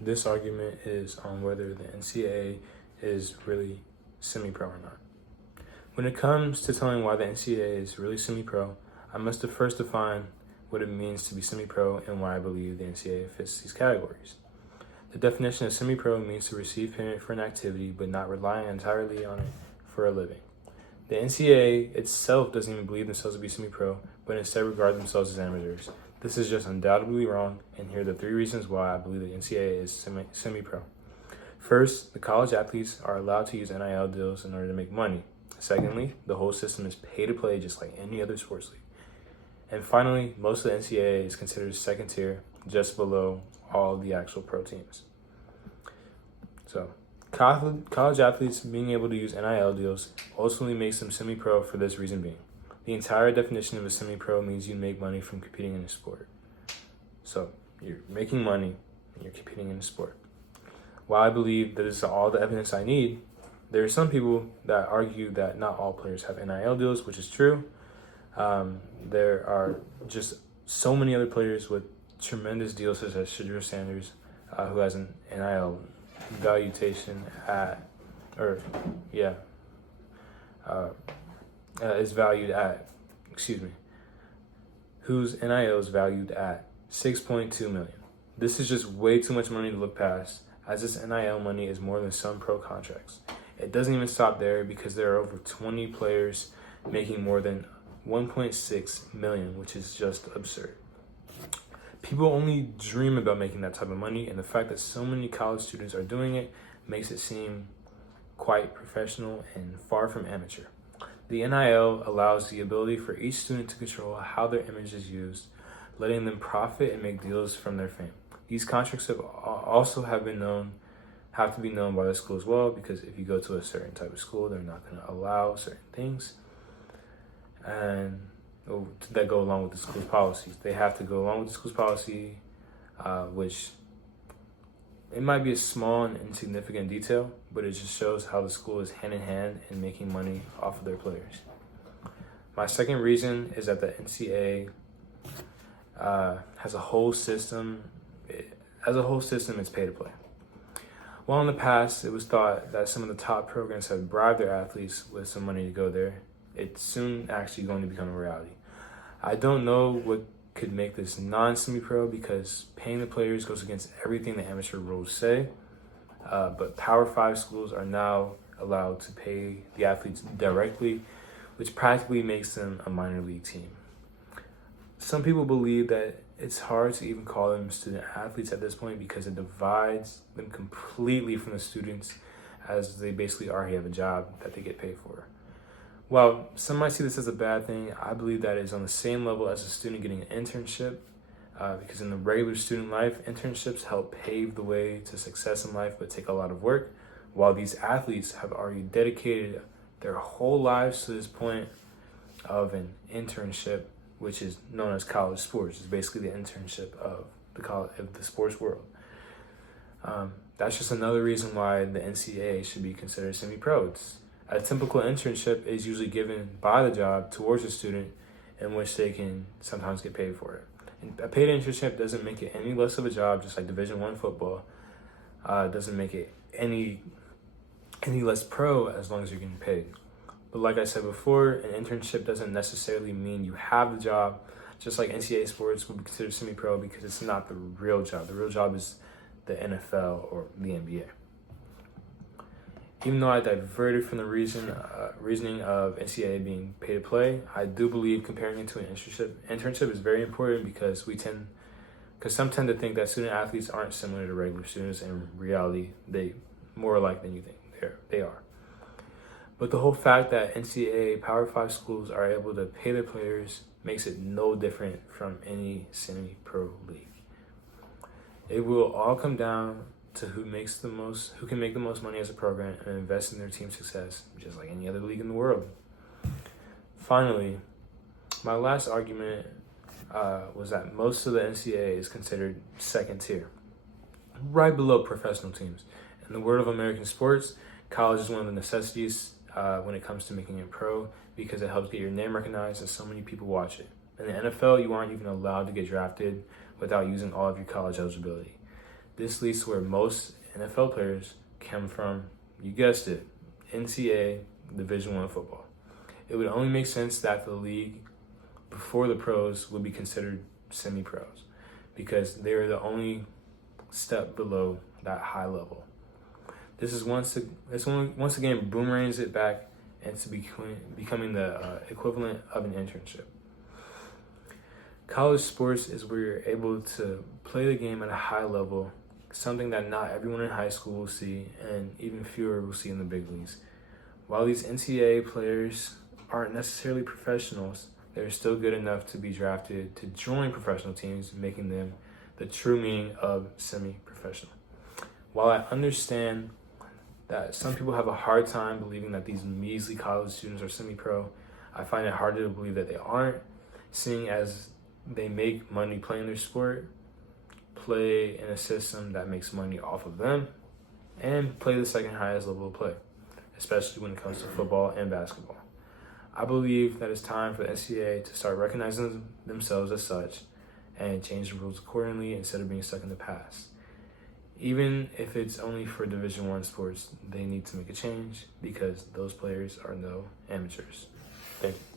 This argument is on whether the NCAA is really semi-pro or not. When it comes to telling why the NCAA is really semi-pro, I must first define what it means to be semi-pro and why I believe the NCAA fits these categories. The definition of semi-pro means to receive payment for an activity but not rely entirely on it for a living. The NCAA itself doesn't even believe themselves to be semi-pro, but instead regard themselves as amateurs. This is just undoubtedly wrong, and here are the 3 reasons why I believe the NCAA is semi-pro. First, the college athletes are allowed to use NIL deals in order to make money. Secondly, the whole system is pay to play just like any other sports league. And finally, most of the NCAA is considered second tier, just below all the actual pro teams. So, college athletes being able to use NIL deals ultimately makes them semi-pro for this reason being. The entire definition of a semi-pro means you make money from competing in a sport. So, you're making money and you're competing in a sport. While I believe that this is all the evidence I need, there are some people that argue that not all players have NIL deals, which is true. There are just so many other players with tremendous deals, such as Shedeur Sanders, who has an NIL valuation is valued at, whose NIL is valued at $6.2 million. This is just way too much money to look past, as this NIL money is more than some pro contracts. It doesn't even stop there because there are over 20 players making more than $1.6 million, which is just absurd. People only dream about making that type of money, and the fact that so many college students are doing it makes it seem quite professional and far from amateur. The NIL allows the ability for each student to control how their image is used, letting them profit and make deals from their fame. These contracts have to be known by the school as well, because if you go to a certain type of school, they're not going to allow certain things that go along with the school's policies. They have to go along with the school's policy, which it might be a small and insignificant detail, but it just shows how the school is hand in hand in making money off of their players. My second reason is that the NCAA as a whole system, it's pay to play. While in the past, it was thought that some of the top programs had bribed their athletes with some money to go there, it's soon actually going to become a reality. I don't know what could make this non-semi-pro because paying the players goes against everything the amateur rules say, but Power 5 schools are now allowed to pay the athletes directly, which practically makes them a minor league team. Some people believe that it's hard to even call them student athletes at this point because it divides them completely from the students, as they basically already have a job that they get paid for. While some might see this as a bad thing, I believe that it's on the same level as a student getting an internship, because in the regular student life, internships help pave the way to success in life but take a lot of work, while these athletes have already dedicated their whole lives to this point of an internship, which is known as college sports. It's basically the internship of the sports world. That's just another reason why the NCAA should be considered semi-pro. A typical internship is usually given by the job towards a student, in which they can sometimes get paid for it. And a paid internship doesn't make it any less of a job, just like Division I football. It doesn't make it any less pro as long as you're getting paid. But like I said before, an internship doesn't necessarily mean you have the job, just like NCAA sports would be considered semi-pro, because it's not the real job. The real job is the NFL or the NBA. Even though I diverted from the reasoning of NCAA being pay to play, I do believe comparing it to an internship is very important because some tend to think that student athletes aren't similar to regular students. In reality, they more alike than you think they are. But the whole fact that NCAA Power 5 schools are able to pay their players makes it no different from any semi-pro league. It will all come down to who can make the most money as a program and invest in their team's success, just like any other league in the world. Finally, my last argument was that most of the NCAA is considered second tier, right below professional teams. In the world of American sports, college is one of the necessities when it comes to making it pro, because it helps get your name recognized and so many people watch it. In the NFL, you aren't even allowed to get drafted without using all of your college eligibility. This leads to where most NFL players come from, you guessed it, NCAA Division I football. It would only make sense that the league before the pros would be considered semi-pros because they are the only step below that high level. This once again boomerangs it back into becoming the equivalent of an internship. College sports is where you're able to play the game at a high level, something that not everyone in high school will see and even fewer will see in the big leagues. While these NCAA players aren't necessarily professionals, they're still good enough to be drafted to join professional teams, making them the true meaning of semi-professional. While I understand that some people have a hard time believing that these measly college students are semi-pro, I find it harder to believe that they aren't, seeing as they make money playing their sport, play in a system that makes money off of them, and play the second highest level of play, especially when it comes to football and basketball. I believe that it's time for the NCAA to start recognizing themselves as such and change the rules accordingly instead of being stuck in the past. Even if it's only for Division I sports, they need to make a change because those players are no amateurs. Thank you.